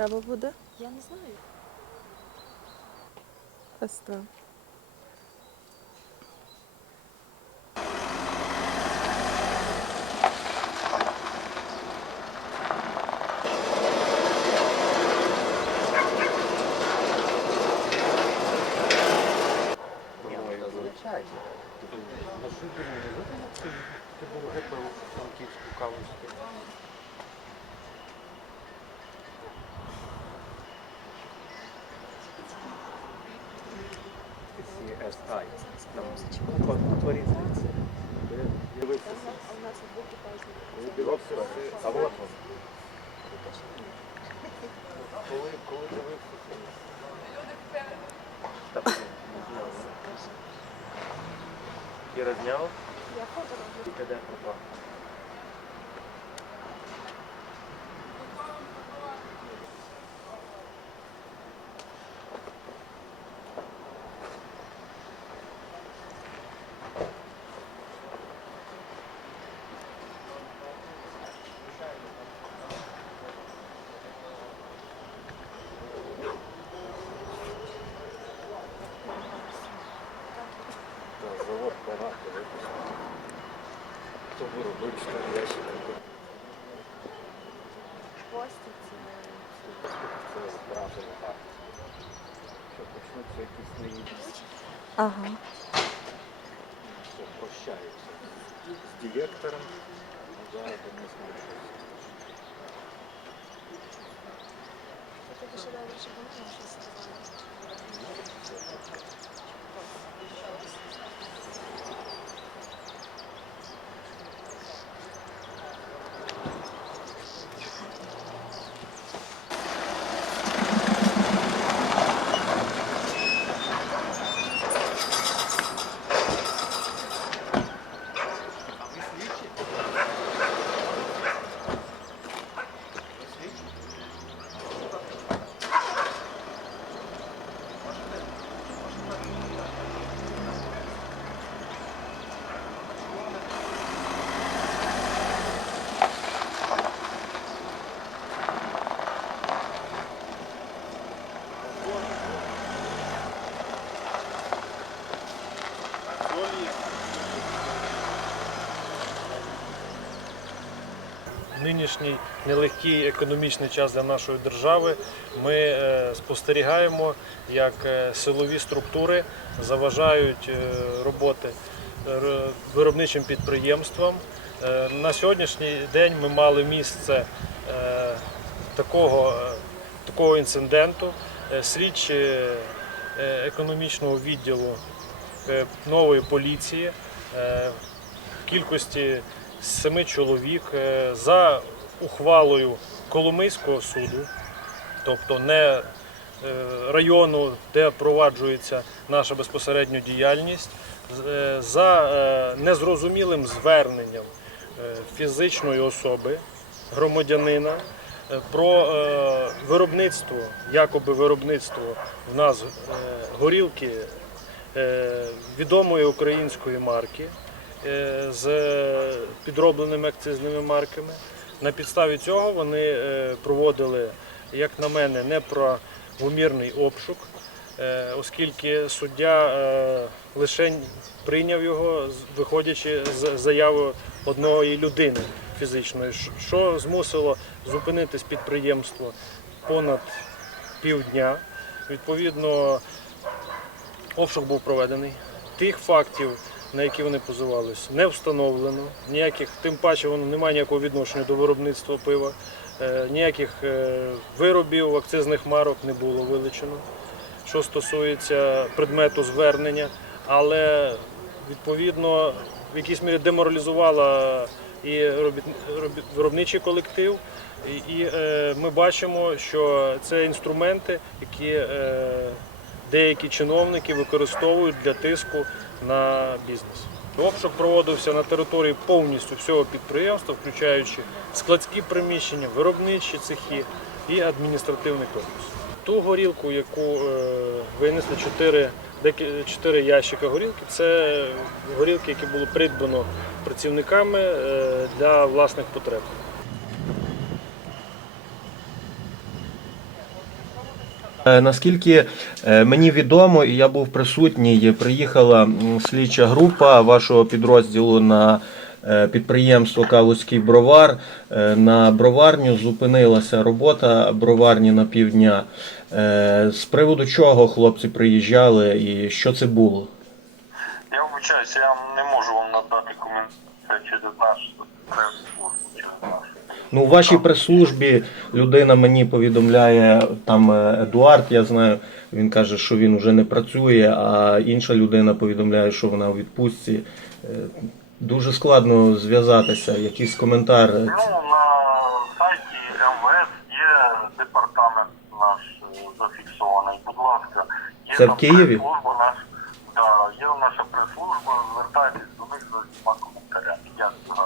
треба буде? Я не знаю. СТ. Ні, ну, та. На що ти було геть франківську кавуську. CSI. Там купа купа різниці. Дивитися. У нас. А от він. Коли, коли не. Кіра зняв? Я фото роблю. І де пропав? Хто виробив 4 ящика? Хвостиці. Це вразило так. Що почнуться якісь неїдності, Ага. що прощаються. З директором. Зараз не знаю, що. Це таке шедевр, що було нинішній нелегкий економічний час для нашої держави ми е, спостерігаємо, як е, силові структури заважають е, роботи виробничим підприємствам. На сьогоднішній день ми мали місце такого, такого інциденту. Слідчі економічного відділу нової поліції в кількості семи чоловік е, за ухвалою Коломийського суду, тобто не е, району, де проваджується наша безпосередньо діяльність, е, за незрозумілим зверненням фізичної особи, громадянина про виробництво, якоби виробництво в нас горілки відомої української марки з підробленими акцизними марками. На підставі цього вони е, проводили, як на мене, неправомірний обшук, е, оскільки суддя е, лише прийняв його, виходячи з заяви одної людини фізичної, що змусило зупинитись підприємство понад півдня. Відповідно, обшук був проведений. Тих фактів, на які вони позивались, не встановлено. Ніяких, тим паче, воно не має ніякого відношення до виробництва пива. Е, Ніяких е, виробів акцизних марок не було вилучено, що стосується предмету звернення, але відповідно в якійсь мірі деморалізувала і виробничий колектив. І, е, ми бачимо, що це інструменти, які деякі чиновники використовують для тиску на бізнес. Обшук проводився на території повністю всього підприємства, включаючи складські приміщення, виробничі цехи і адміністративний корпус. Ту горілку, яку е, винесли 4, 4 ящика горілки, це горілки, які було придбано працівниками е, для власних потреб. Наскільки е, мені відомо, і я був присутній, приїхала слідча група вашого підрозділу на е, підприємство Калузький бровар. Е, На броварню зупинилася робота броварні на півдня. Е, З приводу чого хлопці приїжджали і що це було? Я вибачаюся, я не можу вам надати коментар через наш нашу. Ну, у вашій прес-службі людина мені повідомляє, там е, Едуард, я знаю, він каже, що він вже не працює, а інша людина повідомляє, що вона у відпустці. Е, Дуже складно зв'язатися, якийсь коментар. Ну, на сайті МВС є департамент наш е, зафіксований. Будь ласка, є Це в там Києві? прес-служба наш, да, є наша прес-служба, звертайтесь до них за всіма коментарями. Дякую.